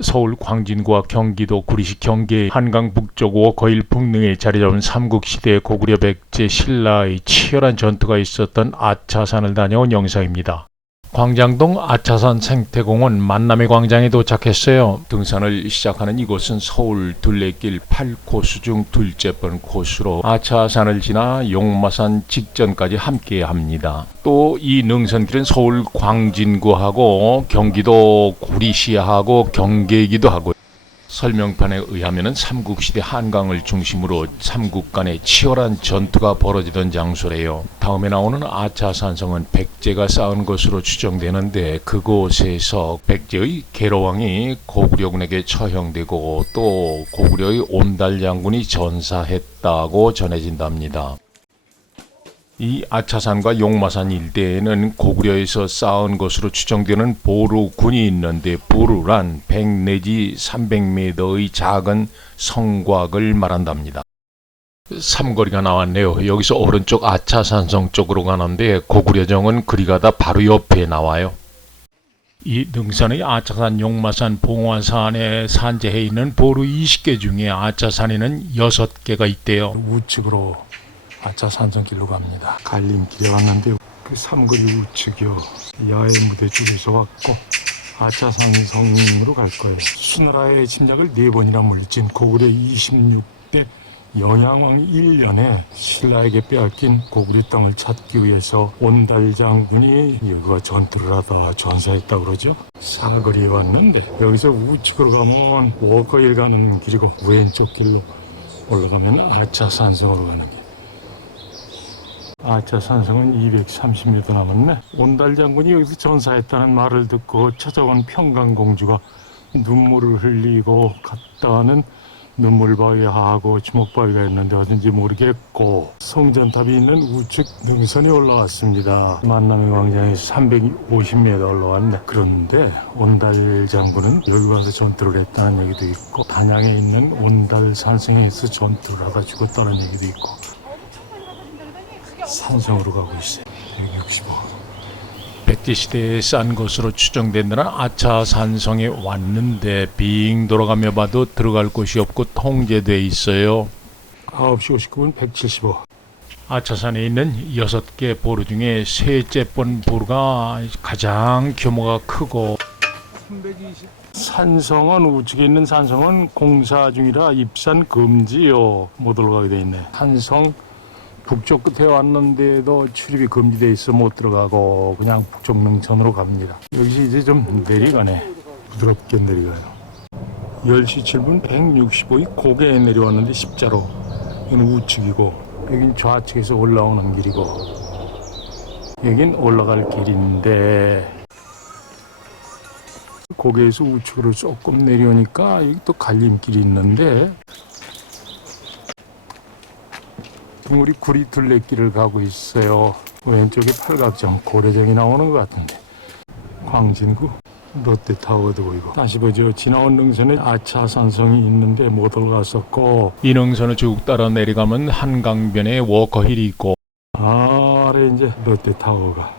서울 광진구와 경기도 구리시 경계 한강 북쪽과 거일 북능에 자리 잡은 삼국시대 고구려 백제 신라의 치열한 전투가 있었던 아차산을 다녀온 영상입니다. 광장동 아차산 생태공원 만남의 광장에 도착했어요. 등산을 시작하는 이곳은 서울 둘레길 8코스 중 둘째 번 코스로 아차산을 지나 용마산 직전까지 함께 합니다. 또 이 능선길은 서울 광진구하고 경기도 구리시하고 경계이기도 하고 설명판에 의하면 삼국시대 한강을 중심으로 삼국 간의 치열한 전투가 벌어지던 장소래요. 다음에 나오는 아차산성은 백제가 쌓은 것으로 추정되는데 그곳에서 백제의 계로왕이 고구려군에게 처형되고 또 고구려의 온달 장군이 전사했다고 전해진답니다. 이 아차산과 용마산 일대에는 고구려에서 쌓은 것으로 추정되는 보루군이 있는데 보루란 100 내지 300m의 작은 성곽을 말한답니다. 삼거리가 나왔네요. 여기서 오른쪽 아차산성 쪽으로 가는데 고구려정은 그리 가다 바로 옆에 나와요. 이 능선의 아차산, 용마산, 봉화산에 산재해 있는 보루 20개 중에 아차산에는 6개가 있대요. 우측으로 아차 산성길로 갑니다. 갈림길에 왔는데 그 삼거리 우측이요. 야외 무대 쪽에서 왔고 아차 산성으로 갈 거예요. 수나라의 침략을 네 번이나 물리친 고구려 26대 영양왕 1년에 신라에게 빼앗긴 고구려 땅을 찾기 위해서 온달 장군이 여기가 전투를 하다 전사했다 그러죠. 사거리에 왔는데 여기서 우측으로 가면 워커일 가는 길이고 왼쪽 길로 올라가면 아차산성으로 가는 길. 아차 산성은 230m 남았네. 온달 장군이 여기서 전사했다는 말을 듣고 찾아온 평강공주가 눈물을 흘리고 갔다는 눈물바위하고 주먹바위가 있는데 어딘지 모르겠고 성전탑이 있는 우측 능선에 올라왔습니다. 만남의 광장에서 350m 올라왔네. 그런데 온달 장군은 여기 가서 전투를 했다는 얘기도 있고 단양에 있는 온달 산성에서 전투를 하다 죽었다는 얘기도 있고 산성으로 가고 있어요. 165. 백제 시대에 싼 것으로 추정되는 아차 산성에 왔는데 빙 돌아가며 봐도 들어갈 곳이 없고 통제돼 있어요. 9시 59분 175. 아차산에 있는 여섯 개 보루 중에 셋째 번 보루가 가장 규모가 크고 산성은 우측에 있는 산성은 공사 중이라 입산 금지요. 못 올라가게 돼 있네. 산성 북쪽 끝에 왔는데도 출입이 금지돼 있어 못 들어가고 그냥 북쪽 능선으로 갑니다. 여기서 이제 좀 내리가네. 부드럽게 내려가요. 10시 7분 165이 고개에 내려왔는데 십자로. 여기는 우측이고 여긴 좌측에서 올라오는 길이고 여긴 올라갈 길인데 고개에서 우측으로 조금 내려오니까 여기 또 갈림길이 있는데 우리 구리 둘레길을 가고 있어요. 왼쪽에 팔각정 고래정이 나오는 것 같은데. 광진구 롯데타워도 보이고. 다시 보죠. 지나온 능선에 아차산성이 있는데 못 올라갔었고. 이 능선을 쭉 따라 내려가면 한강변에 워커힐이 있고. 아래 이제 롯데타워가.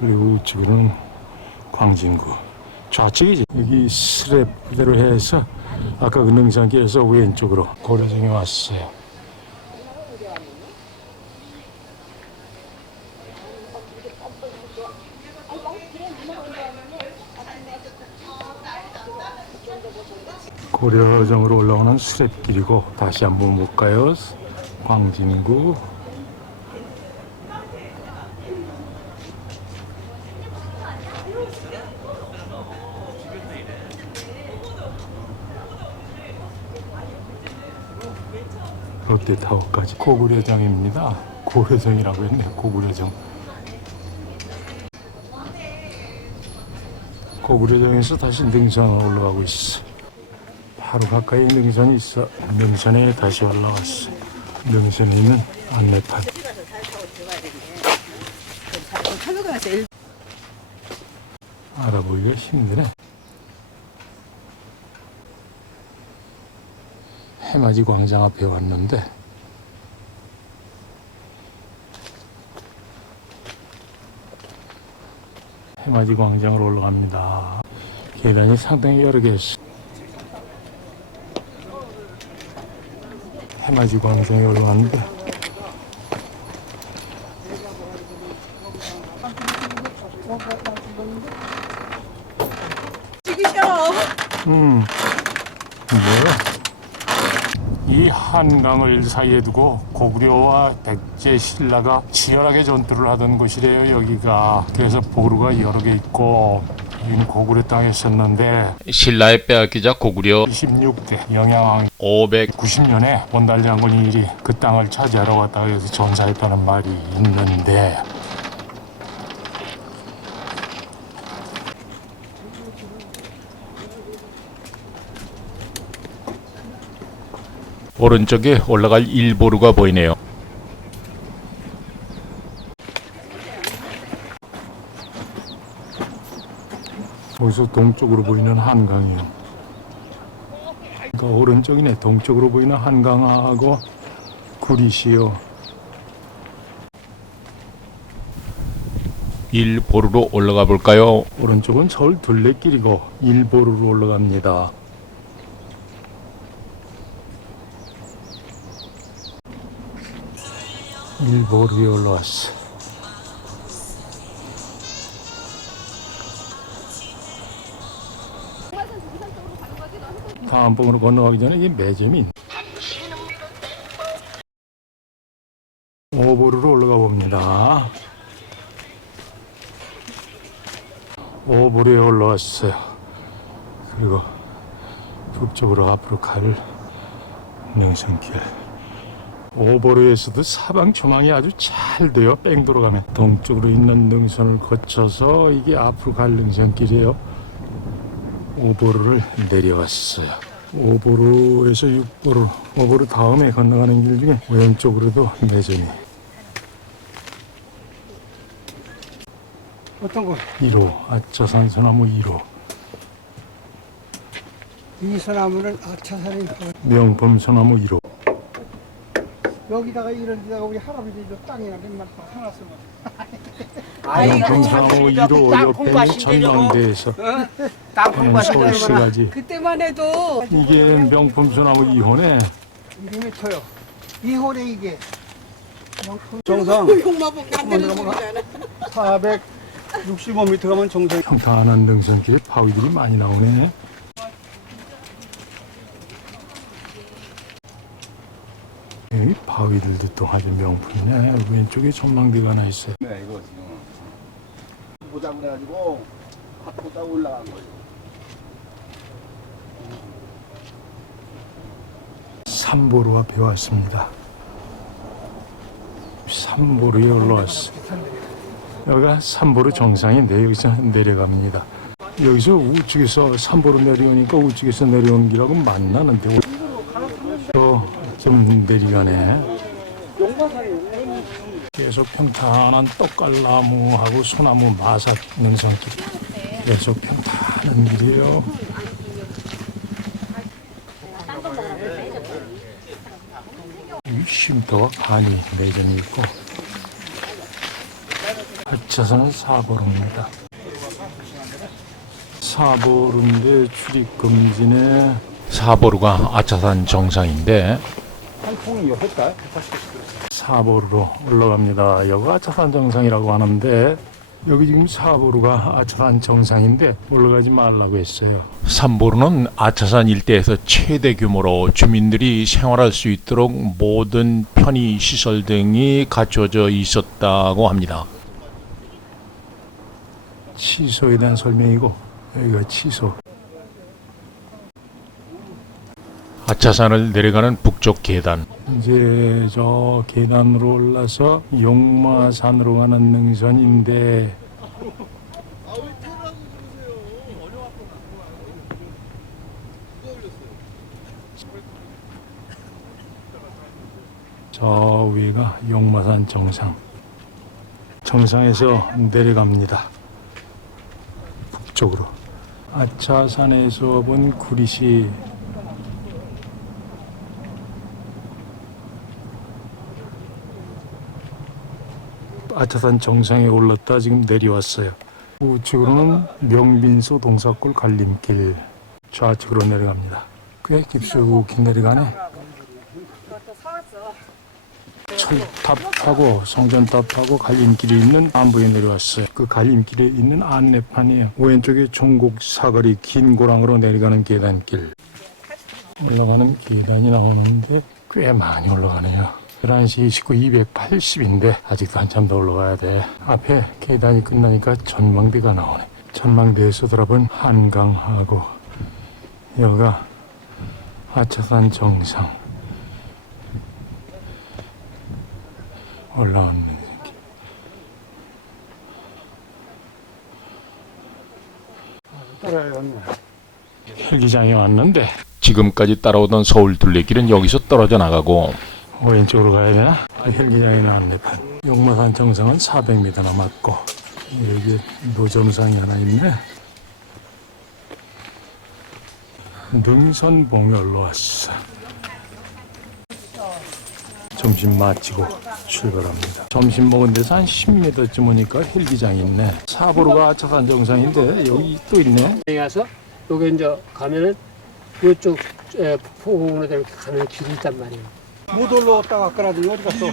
그리고 우측으로는 광진구 좌측이지. 여기 스랩 그대로 해서 아까 그 능선길에서 왼쪽으로 고려정에 왔어요. 고려정으로 올라오는 수랩길이고 다시 한번 볼까요? 광진구 롯데타워까지 고구려정입니다. 고려정이라고 했네 고구려정. 고구려정에서 다시 능선으로 올라가고 있어. 바로 가까이 능선이 있어. 능선에 다시 올라왔어. 능선에 있는 안내판. 알아보기가 힘드네. 해맞이 광장 앞에 왔는데 해맞이 광장으로 올라갑니다. 계단이 상당히 여러 개 있어. 해맞이 광장에 올라갔는데 찍으셔. 음, 뭐야? 이 한강을 사이에 두고 고구려와 백제 신라가 치열하게 전투를 하던 곳이래요 여기가. 그래서 보루가 여러 개 있고 여기는 고구려 땅에 있었는데 신라에 빼앗기자 고구려 26대 영양 500 90년에 원달 장군이 이리 그 땅을 차지하러 왔다가 여기서 전사했다는 말이 있는데 오른쪽에 올라갈 일보루가 보이네요. 거기서 동쪽으로 보이는 한강이요. 그러니까 오른쪽이네 동쪽으로 보이는 한강하고 구리시요. 일보루로 올라가 볼까요? 오른쪽은 서울 둘레길이고 일보루로 올라갑니다. 일보루에 올라왔어. 다음봉으로 건너가기 전에 이 매점이. 오보루로 올라가 봅니다. 오보루에 올라왔어요. 그리고 북쪽으로 앞으로 갈 능선길. 오보루에서도 사방 조망이 아주 잘 돼요. 뺑도로 가면 동쪽으로 있는 능선을 거쳐서 이게 앞으로 갈 능선길이에요. 오보루를 내려왔어요. 오보루에서 육보루, 오보루 다음에 건너가는 길 중에 왼쪽으로도 매점이 어떤 거? 1호, 아차산 소나무 1호, 이 소나무는 아차산이 명품 소나무 1호. 여기다가 이런 데다가 우리 할아버지도 땅이나 몇만 해놨으면 명품 소나무 1호 옆에 전망대에서 음, 서울시가지. 그때만 해도 이게 명품 소나무 2호네. 2m요. 이 홀에 이게 명품 만드는 소리잖아. 465m 가면 정상. 평탄한 능선길에 바위들이 많이 나오네. 이 바위들도 또 아주 명품이네. 왼쪽에 전망대가 하나 있어요. 네, 이거 지금 보자고 그래가지고 갖고 딱 올라간 거예요. 삼보루 앞에 왔습니다. 삼보루에 올라왔어. 여기가 삼보루 정상인데 여기서 내려갑니다. 여기서 우측에서 삼보루 내려오니까 우측에서 내려오는 길하고 만나는데 또 좀 내려가네. 계속 평탄한 떡갈나무하고 소나무 마삭 능선길 계속 평탄한 길이에요. 이 쉼터와 간이 매점이 있고 하차선은 사보루입니다. 사보루인데 출입 금지네. 사보루가 아차산 정상인데 한풍이 했다. 사보루로 올라갑니다. 여기가 아차산 정상이라고 하는데 여기 지금 사보루가 아차산 정상인데 올라가지 말라고 했어요. 삼보루는 아차산 일대에서 최대 규모로 주민들이 생활할 수 있도록 모든 편의 시설 등이 갖춰져 있었다고 합니다. 취소에 대한 설명이고 여기가 취소. 아차산을 내려가는 북쪽 계단. 이제 저 계단으로 올라서 용마산으로 가는 능선인데 저 위가 용마산 정상. 정상에서 내려갑니다. 북쪽으로. 아차산에서 본 구리시 아차산 정상에 올랐다 지금 내려왔어요. 우측으로는 명빈소 동사골 갈림길 좌측으로 내려갑니다. 꽤 깊숙이 내려가네. 철탑하고 성전탑하고 갈림길이 있는 안부에 내려왔어요. 그 갈림길에 있는 안내판이에요. 왼쪽에 종곡 사거리 긴 고랑으로 내려가는 계단길. 올라가는 계단이 나오는데 꽤 많이 올라가네요. 11시 29, 280인데 아직도 한참 더 올라가야 돼. 앞에 계단이 끝나니까 전망대가 나오네. 전망대에서 돌아본 한강하고 여기가 아차산 정상. 따라요. 헬기장에 왔는데 지금까지 따라오던 서울 둘레길은 여기서 떨어져 나가고 왼쪽으로 가야 되나? 아, 헬기장에 나왔네판. 용마산 정상은 400m 남았고 여기 노점상이 하나 있네. 능선봉에 올라왔어. 점심 마치고 출발합니다. 점심 먹은 데서 한 10m쯤 오니까 헬기장이 있네. 사보로가 아차산 정상인데 여기 또 있네. 여기 가서 여기 이제 가면은 이쪽 에, 포공으로 가는 길이 있단 말이에요. 못 올라왔다가 그러더니 어디 갔어?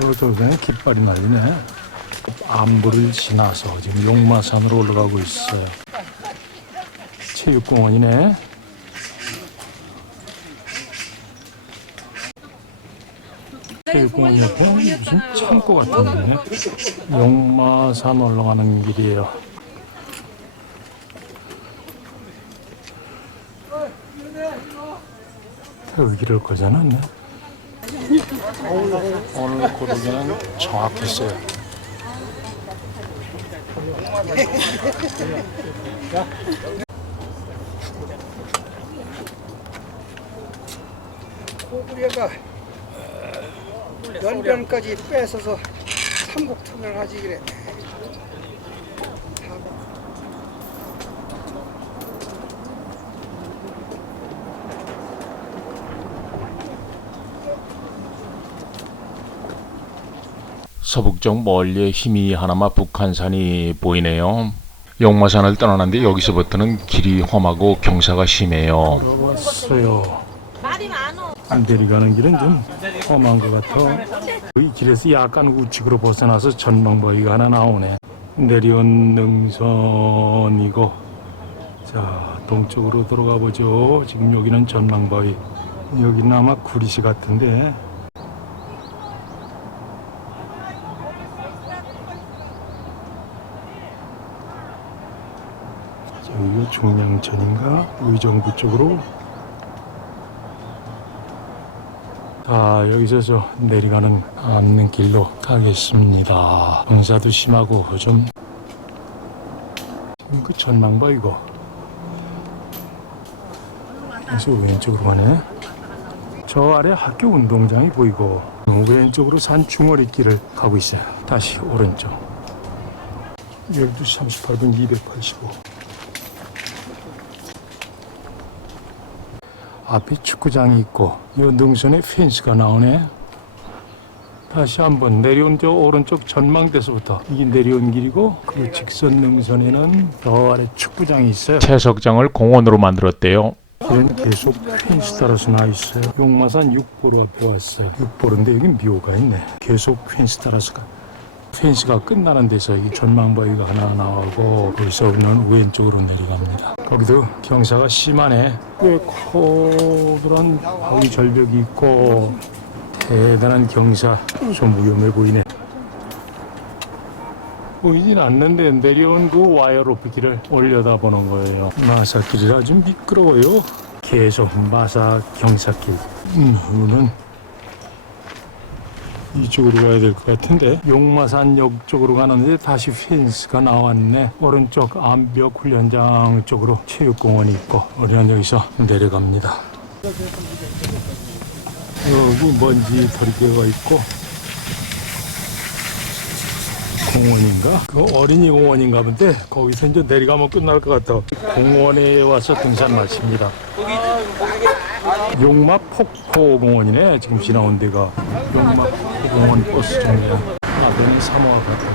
저 저기에 깃발이 날리네. 안부를 지나서 지금 용마산으로 올라가고 있어요. 체육공원이네. 체육공원 옆에 무슨 창고 같은데. 용마산 올라가는 길이에요. 여기를 거잖아. 네. 오늘 고르기는 정확했어요. 고구려가 연변까지 뺏어서 삼국통을 하지 그래. 서북쪽 멀리에 희미하나마 북한산이 보이네요. 용마산을 떠나는데 여기서부터는 길이 험하고 경사가 심해요. 왔어요. 말이 많어. 안 내려가는 길은 좀 험한 것 같아. 이 길에서 약간 우측으로 벗어나서 전망바위가 하나 나오네. 내려온 능선이고, 자 동쪽으로 들어가 보죠. 지금 여기는 전망바위. 여기는 아마 구리시 같은데. 여기가 중량천인가 의정부 쪽으로 자, 여기서 저 내려가는 않는 길로 가겠습니다. 경사도 심하고 좀 그 전망 봐 이거. 그래서 왼쪽으로 가네. 저 아래 학교 운동장이 보이고 왼쪽으로 산 중어리 길을 가고 있어요. 다시 오른쪽. 12시 38분 285. 앞에 축구장이 있고 이 능선에 펜스가 나오네. 다시 한번 내려온 저 오른쪽 전망대서부터 이게 내려온 길이고 그 직선 능선에는 저 아래 축구장이 있어요. 채석장을 공원으로 만들었대요. 길은 계속 펜스 따라서 나 있어요. 용마산 6보로 앞에 왔어요. 6보로인데 여기 묘가 있네. 계속 펜스 따라서 가. 펜스가 끝나는 데서 이 전망바위가 하나 나오고 거기서는 왼쪽으로 내려갑니다. 거기도 경사가 심하네. 꽤 커다란 바위 절벽이 있고 대단한 경사 좀 위험해 보이네. 보이진 않는데 내려온 그 와이어 로프 길을 올려다보는 거예요. 마사길이라 좀 미끄러워요. 계속 마사 경사길. 음, 이거는 이쪽으로 가야 될 것 같은데. 용마산역 쪽으로 가는데 다시 펜스가 나왔네. 오른쪽 암벽 훈련장 쪽으로 체육공원이 있고 우리는 여기서 내려갑니다. 여기 먼지 털개가 있고 공원인가? 그 어린이 공원인가 본데 거기서 이제 내려가면 끝날 것 같아. 공원에 와서 등산 마칩니다 용마 폭포 공원이네 지금 지나온 데가 용마 폭포 공원 버스 정류장 아버님 사모아 같은